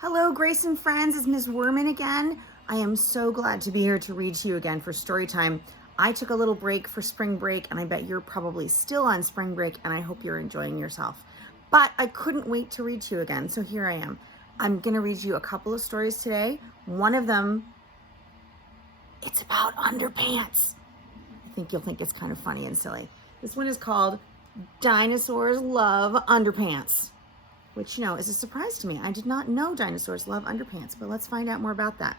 Hello, Grace and friends. It's Ms. Wurman again. I am so glad to be here to read to you again for story time. I took a little break for spring break, and I bet you're probably still on spring break, and I hope you're enjoying yourself. But I couldn't wait to read to you again, so here I am. I'm going to read you a couple of stories today. One of them, it's about underpants. I think you'll think it's kind of funny and silly. This one is called Dinosaurs Love Underpants, which, is a surprise to me. I did not know dinosaurs love underpants, but let's find out more about that.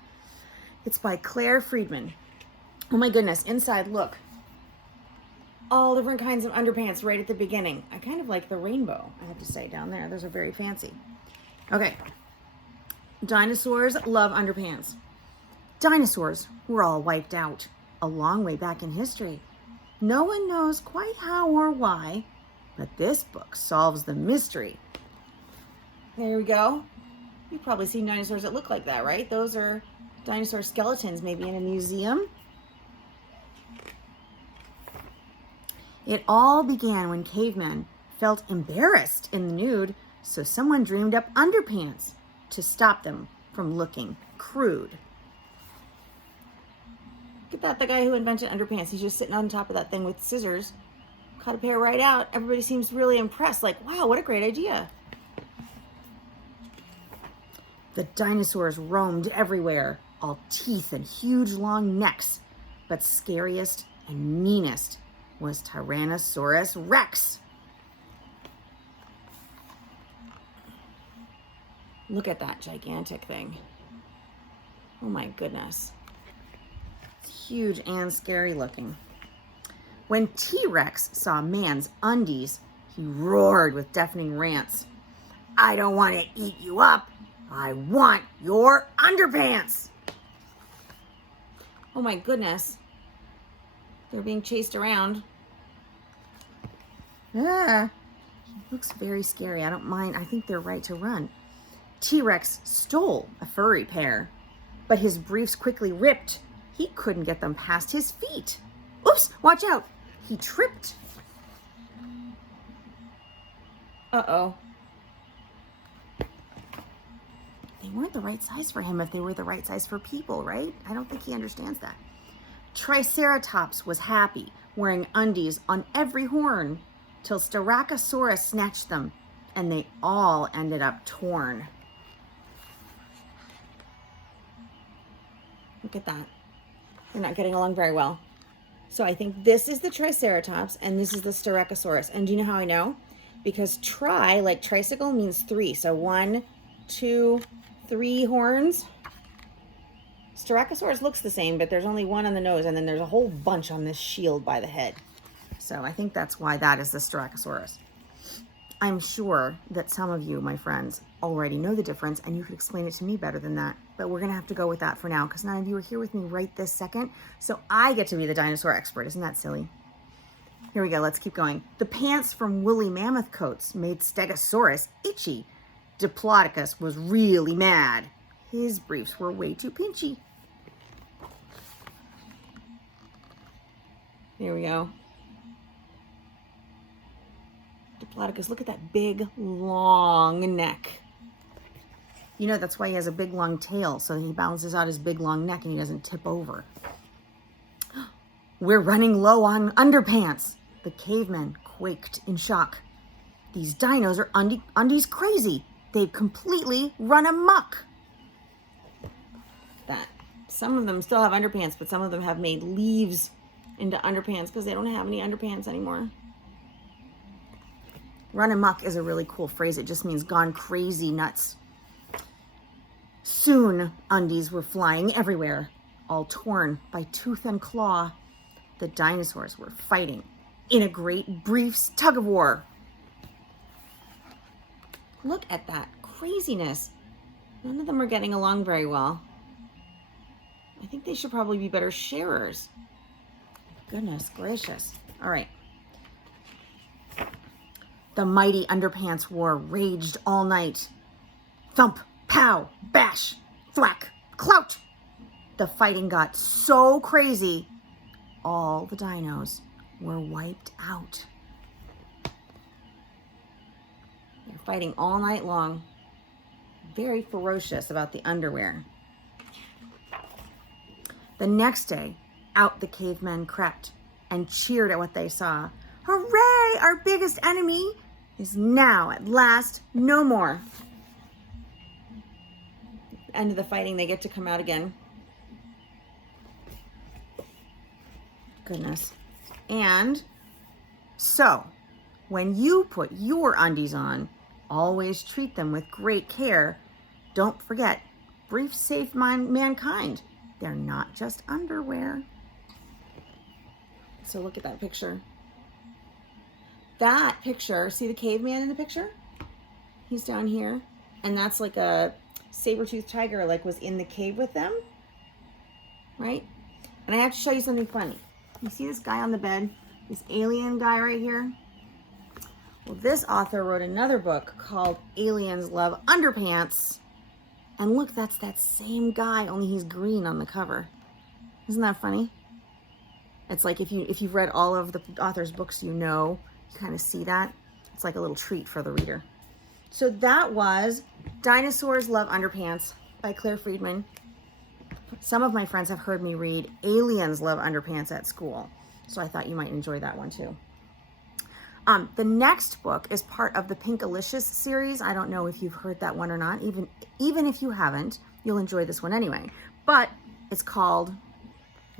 It's by Claire Friedman. Oh my goodness, inside, look. All different kinds of underpants right at the beginning. I kind of like the rainbow, I have to say, down there. Those are very fancy. Okay. Dinosaurs love underpants. Dinosaurs were all wiped out a long way back in history. No one knows quite how or why, but this book solves the mystery. There we go. You've probably seen dinosaurs that look like that, right? Those are dinosaur skeletons, maybe in a museum. It all began when cavemen felt embarrassed in the nude, so someone dreamed up underpants to stop them from looking crude. Look at that, the guy who invented underpants. He's just sitting on top of that thing with scissors. Cut a pair right out. Everybody seems really impressed, like, wow, what a great idea. The dinosaurs roamed everywhere, all teeth and huge long necks. But scariest and meanest was Tyrannosaurus Rex. Look at that gigantic thing. Oh my goodness. It's huge and scary looking. When T-Rex saw man's undies, he roared with deafening rants. I don't want to eat you up. I want your underpants. Oh my goodness. They're being chased around. Ah, he looks very scary. I don't mind. I think they're right to run. T-Rex stole a furry pair, but his briefs quickly ripped. He couldn't get them past his feet. Oops, watch out. He tripped. Uh-oh. They weren't the right size for him if they were the right size for people, right? I don't think he understands that. Triceratops was happy, wearing undies on every horn, till Styracosaurus snatched them, and they all ended up torn. Look at that. They're not getting along very well. So I think this is the Triceratops, and this is the Styracosaurus. And do you know how I know? Because tri, like tricycle, means three. So 1, 2, 3 horns. Styracosaurus looks the same, but there's only one on the nose, and then there's a whole bunch on this shield by the head. So I think that's why that is the Styracosaurus. I'm sure that some of you, my friends, already know the difference, and you could explain it to me better than that. But we're going to have to go with that for now, because none of you are here with me right this second. So I get to be the dinosaur expert. Isn't that silly? Here we go. Let's keep going. The pants from woolly mammoth coats made Stegosaurus itchy. Diplodocus was really mad. His briefs were way too pinchy. There we go. Diplodocus, look at that big, long neck. That's why he has a big, long tail, so he balances out his big, long neck and he doesn't tip over. We're running low on underpants. The cavemen quaked in shock. These dinos are undies crazy. They've completely run amok. That some of them still have underpants, but some of them have made leaves into underpants because they don't have any underpants anymore. Run amok is a really cool phrase. It just means gone crazy nuts. Soon, undies were flying everywhere, all torn by tooth and claw. The dinosaurs were fighting in a great briefs tug of war. Look at that craziness. None of them are getting along very well. I think they should probably be better sharers. Goodness gracious. All right. The mighty underpants war raged all night. Thump, pow, bash, thwack, clout. The fighting got so crazy, all the dinos were wiped out. They're fighting all night long. very ferocious about the underwear. The next day, out the cavemen crept and cheered at what they saw. Hooray! Our biggest enemy is now at last no more. End of the fighting, they get to come out again. Goodness. And so, when you put your undies on, always treat them with great care. Don't forget, briefs save mankind. They're not just underwear. So look at that picture. That picture, see the caveman in the picture? He's down here. And that's like a saber-toothed tiger, like was in the cave with them. Right? And I have to show you something funny. You see this guy on the bed? This alien guy right here? Well, this author wrote another book called Dinosaurs Love Underpants. And look, that's that same guy, only he's green on the cover. Isn't that funny? It's like if you've read all of the author's books, you kind of see that. It's like a little treat for the reader. So that was Dinosaurs Love Underpants by Claire Friedman. Some of my friends have heard me read Aliens Love Underpants at school. So I thought you might enjoy that one too. The next book is part of the Goldielicious series. I don't know if you've heard that one or not. Even if you haven't, you'll enjoy this one anyway. But it's called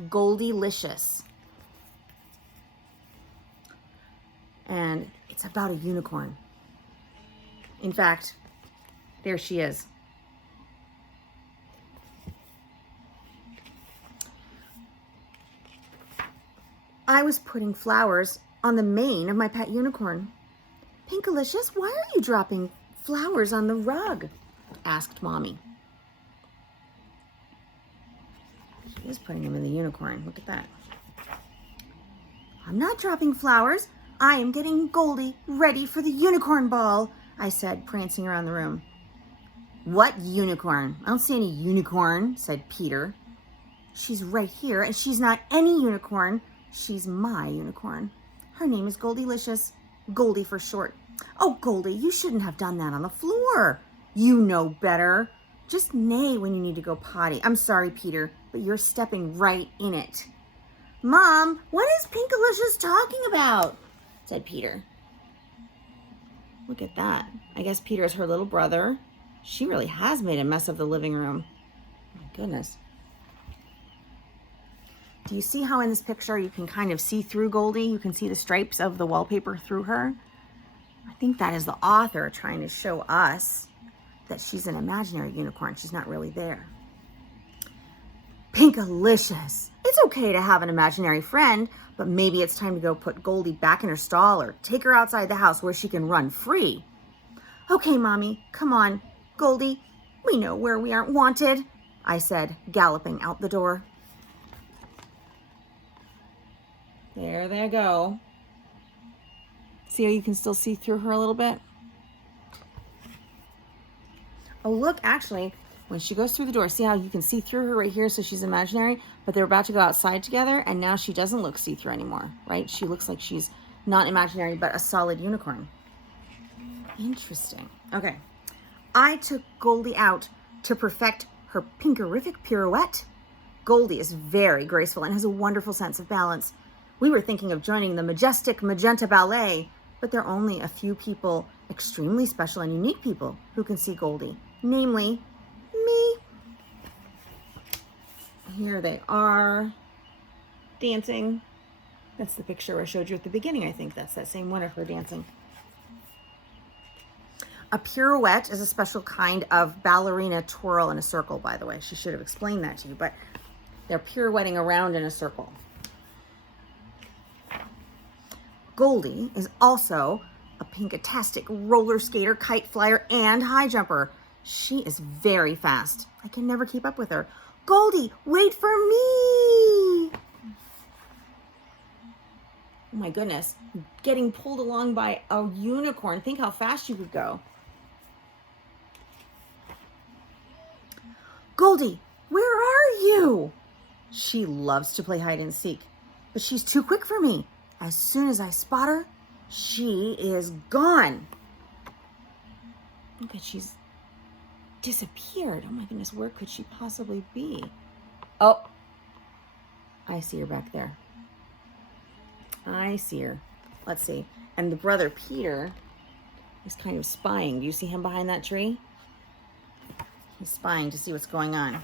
Goldilicious. And it's about a unicorn. In fact, there she is. I was putting flowers on the mane of my pet unicorn. Goldielicious, why are you dropping flowers on the rug? Asked Mommy. She is putting them in the unicorn. Look at that. I'm not dropping flowers. I am getting Goldie ready for the unicorn ball, I said, prancing around the room. What unicorn? I don't see any unicorn, said Peter. She's right here, and she's not any unicorn. She's my unicorn. Her name is Goldielicious. Goldie for short. Oh, Goldie, you shouldn't have done that on the floor. You know better. Just neigh when you need to go potty. I'm sorry, Peter, but you're stepping right in it. Mom, what is Goldielicious talking about? Said Peter. Look at that. I guess Peter is her little brother. She really has made a mess of the living room. My goodness. Do you see how in this picture you can kind of see through Goldie? You can see the stripes of the wallpaper through her. I think that is the author trying to show us that she's an imaginary unicorn. She's not really there. Goldielicious. It's okay to have an imaginary friend, but maybe it's time to go put Goldie back in her stall or take her outside the house where she can run free. Okay, Mommy, come on. Goldie, we know where we aren't wanted, I said, galloping out the door. There they go. See how you can still see through her a little bit? Oh, look, actually, when she goes through the door, see how you can see through her right here, so she's imaginary, but they're about to go outside together, and now she doesn't look see-through anymore, right? She looks like she's not imaginary, but a solid unicorn. Interesting. Okay. I took Goldie out to perfect her pinkerific pirouette. Goldie is very graceful and has a wonderful sense of balance. We were thinking of joining the majestic Magenta Ballet, but there are only a few people, extremely special and unique people, who can see Goldie, namely me. Here they are, dancing. That's the picture I showed you at the beginning, I think. That's that same one of her dancing. A pirouette is a special kind of ballerina twirl in a circle, by the way. She should have explained that to you, but they're pirouetting around in a circle. Goldie is also a pinkatastic roller skater, kite flyer, and high jumper. She is very fast. I can never keep up with her. Goldie, wait for me! Oh my goodness, getting pulled along by a unicorn. Think how fast you could go. Goldie, where are you? She loves to play hide and seek, but she's too quick for me. As soon as I spot her, she is gone. Look at she's disappeared. Oh my goodness, where could she possibly be? Oh, I see her back there. I see her. Let's see. And the brother Peter is kind of spying. Do you see him behind that tree? He's spying to see what's going on.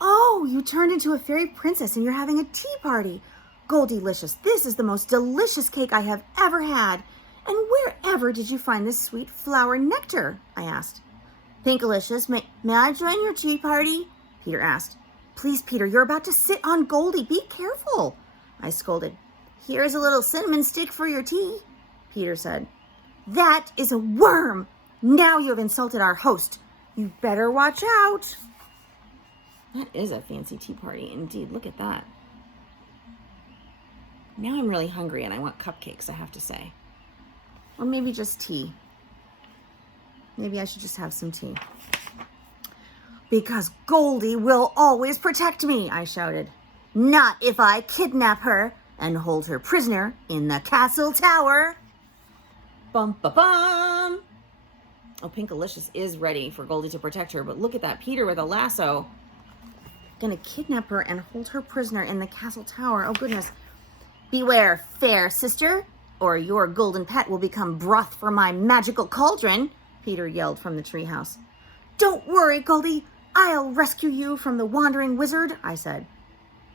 Oh, you turned into a fairy princess and you're having a tea party. Goldielicious, this is the most delicious cake I have ever had. And wherever did you find this sweet flower nectar? I asked. Pinkalicious, may I join your tea party? Peter asked. Please, Peter, you're about to sit on Goldie. Be careful, I scolded. Here's a little cinnamon stick for your tea, Peter said. That is a worm. Now you have insulted our host. You better watch out. That is a fancy tea party indeed. Look at that. Now I'm really hungry and I want cupcakes, I have to say. Or maybe just tea. Maybe I should just have some tea. Because Goldie will always protect me, I shouted. Not if I kidnap her and hold her prisoner in the castle tower. Bum, ba, bum. Oh, Pinkalicious is ready for Goldie to protect her, but look at that, Peter with a lasso. Gonna kidnap her and hold her prisoner in the castle tower. Oh, goodness. Beware, fair sister, or your golden pet will become broth for my magical cauldron, Peter yelled from the treehouse. Don't worry, Goldie. I'll rescue you from the wandering wizard, I said.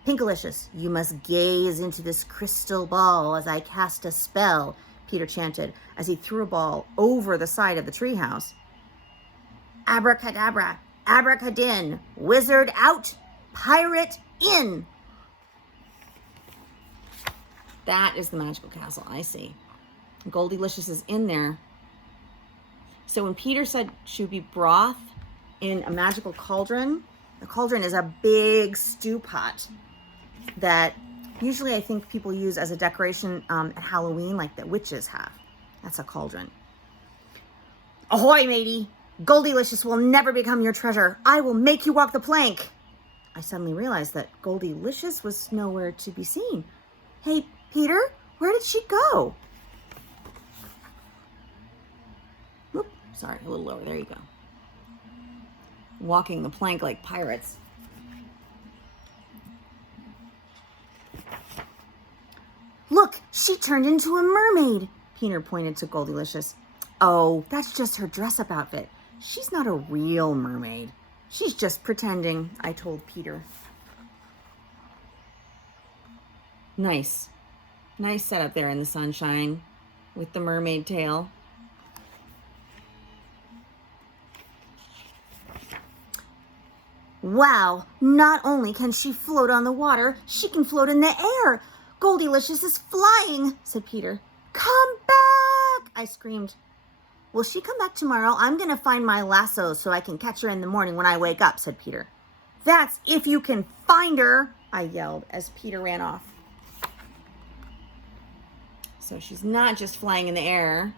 Pinkalicious, you must gaze into this crystal ball as I cast a spell, Peter chanted as he threw a ball over the side of the treehouse. Abracadabra, abracadin, wizard out, pirate in. That is the magical castle, I see. Goldielicious is in there. So when Peter said she would be broth in a magical cauldron, the cauldron is a big stew pot that usually I think people use as a decoration at Halloween, like that witches have. That's a cauldron. Ahoy, matey! Goldielicious will never become your treasure. I will make you walk the plank. I suddenly realized that Goldielicious was nowhere to be seen. Hey, Peter, where did she go? Whoop, sorry, a little lower. There you go. Walking the plank like pirates. Look, she turned into a mermaid, Peter pointed to Goldielicious. Oh, that's just her dress-up outfit. She's not a real mermaid. She's just pretending, I told Peter. Nice. Nice setup there in the sunshine with the mermaid tail. Wow, not only can she float on the water, she can float in the air. Goldielicious is flying, said Peter. Come back, I screamed. Will she come back tomorrow? I'm going to find my lasso so I can catch her in the morning when I wake up, said Peter. That's if you can find her, I yelled as Peter ran off. So she's not just flying in the air,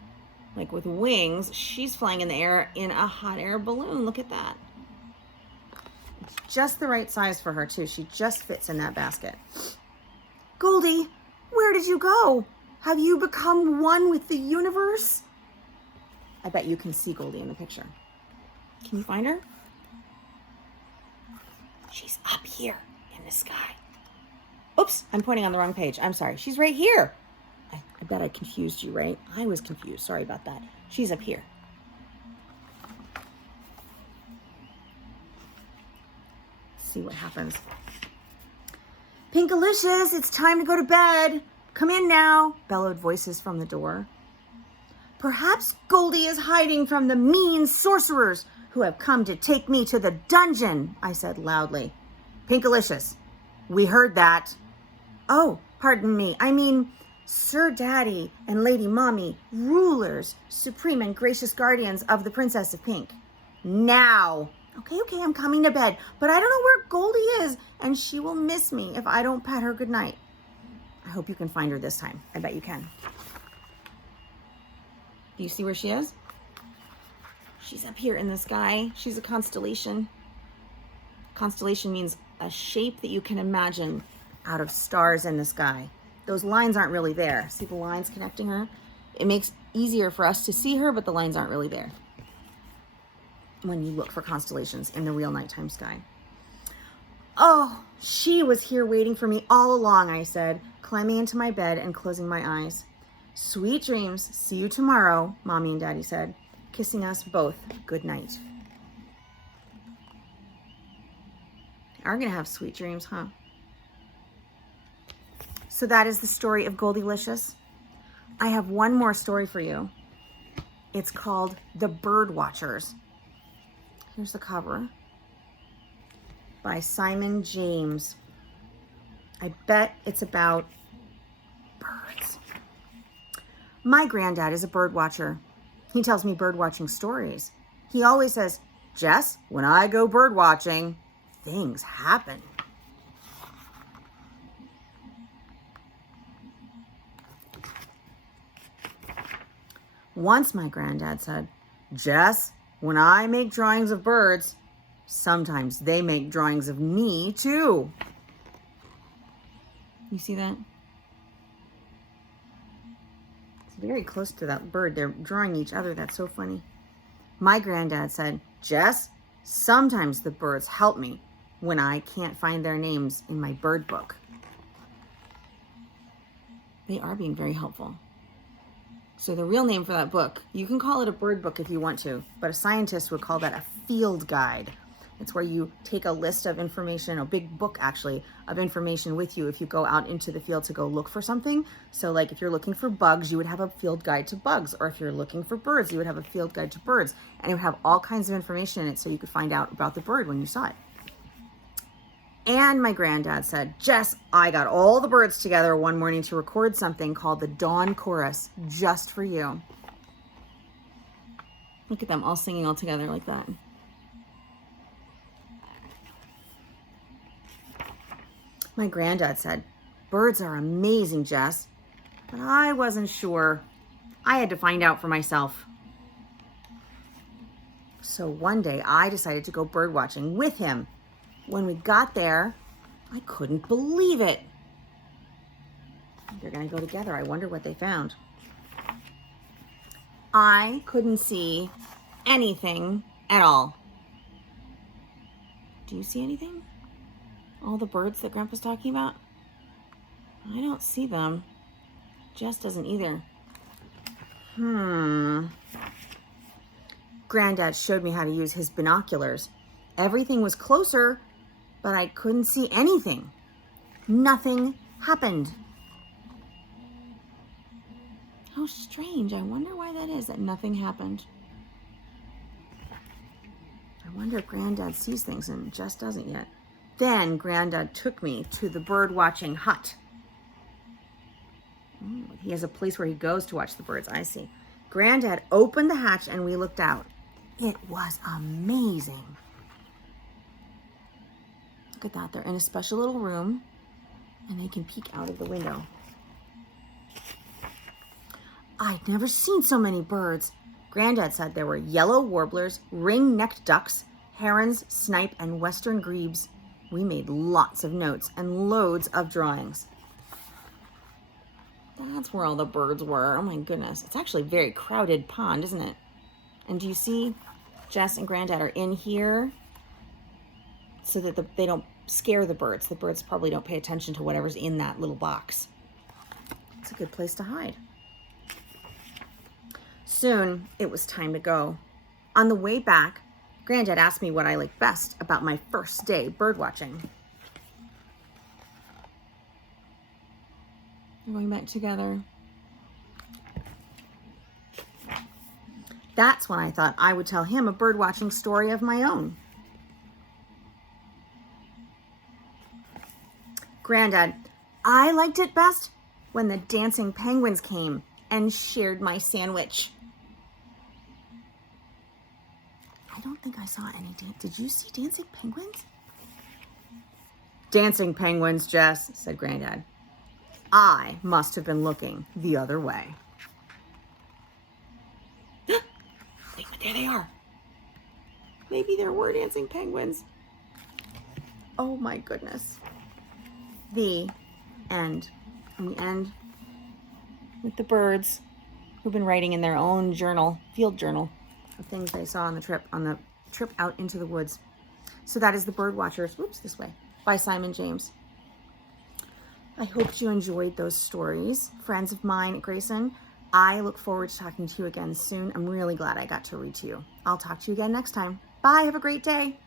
like with wings. She's flying in the air in a hot air balloon. Look at that. It's just the right size for her, too. She just fits in that basket. Goldie, where did you go? Have you become one with the universe? I bet you can see Goldie in the picture. Can you find her? She's up here in the sky. Oops, I'm pointing on the wrong page. I'm sorry. She's right here. I bet I confused you, right? I was confused. Sorry about that. She's up here. See what happens. Pinkalicious, it's time to go to bed. Come in now, bellowed voices from the door. Perhaps Goldie is hiding from the mean sorcerers who have come to take me to the dungeon, I said loudly. Pinkalicious, we heard that. Oh, pardon me. I mean, Sir Daddy and Lady Mommy, rulers, supreme and gracious guardians of the Princess of Pink. Now. Okay, I'm coming to bed, but I don't know where Goldie is, and she will miss me if I don't pet her goodnight. I hope you can find her this time. I bet you can. Do you see where she is? She's up here in the sky. She's a constellation. Constellation means a shape that you can imagine out of stars in the sky. Those lines aren't really there. See the lines connecting her? It makes it easier for us to see her, but the lines aren't really there. when you look for constellations in the real nighttime sky. Oh, she was here waiting for me all along, I said, climbing into my bed and closing my eyes. Sweet dreams. See you tomorrow, Mommy and Daddy said, kissing us both good night. Are going to have sweet dreams, huh? So that is the story of Goldielicious. I have one more story for you. It's called The Birdwatchers. Here's the cover by Simon James. I bet it's about birds. My granddad is a bird watcher. He tells me bird watching stories. He always says, Jess, when I go bird watching, things happen. Once my granddad said, Jess, when I make drawings of birds, sometimes they make drawings of me too. You see that? It's very close to that bird. They're drawing each other. That's so funny. My granddad said, Jess, sometimes the birds help me when I can't find their names in my bird book. They are being very helpful. So the real name for that book, you can call it a bird book if you want to, but a scientist would call that a field guide. It's where you take a list of information, a big book actually, of information with you if you go out into the field to go look for something. So like if you're looking for bugs, you would have a field guide to bugs. Or if you're looking for birds, you would have a field guide to birds. And it would have all kinds of information in it so you could find out about the bird when you saw it. And my granddad said, Jess, I got all the birds together one morning to record something called the Dawn Chorus just for you. Look at them all singing all together like that. My granddad said, birds are amazing, Jess, but I wasn't sure. I had to find out for myself. So one day I decided to go bird watching with him. When we got there, I couldn't believe it. They're going to go together. I wonder what they found. I couldn't see anything at all. Do you see anything? All the birds that Grandpa's talking about? I don't see them. Jess doesn't either. Granddad showed me how to use his binoculars. Everything was closer, but I couldn't see anything. Nothing happened. How strange. I wonder why that is, that nothing happened. I wonder if Granddad sees things and Jess doesn't yet. Then Granddad took me to the bird watching hut. He has a place where he goes to watch the birds. I see. Granddad opened the hatch and we looked out. It was amazing. Look at that. They're in a special little room and they can peek out of the window. I'd never seen so many birds. Granddad said there were yellow warblers, ring-necked ducks, herons, snipe, and western grebes. We made lots of notes and loads of drawings. That's where all the birds were. Oh my goodness. It's actually a very crowded pond, isn't it? And do you see Jess and Granddad are in here so that they don't scare the birds. The birds probably don't pay attention to whatever's in that little box. It's a good place to hide. Soon it was time to go. On the way back, Granddad asked me what I liked best about my first day bird watching. We're going back together. That's when I thought I would tell him a bird watching story of my own. Granddad, I liked it best when the dancing penguins came and shared my sandwich. I don't think I saw any. Did you see dancing penguins? Dancing penguins, Jess, said Granddad. I must have been looking the other way. Wait, but there they are. Maybe there were dancing penguins. Oh my goodness. The end. And we end with the birds who've been writing in their own journal, field journal, of things they saw on the trip, on the trip out into the woods. So that is The Birdwatchers, whoops, this way, by Simon James. I hope you enjoyed those stories. Friends of mine, Grayson, I look forward to talking to you again soon. I'm really glad I got to read to you. I'll talk to you again next time. Bye, have a great day.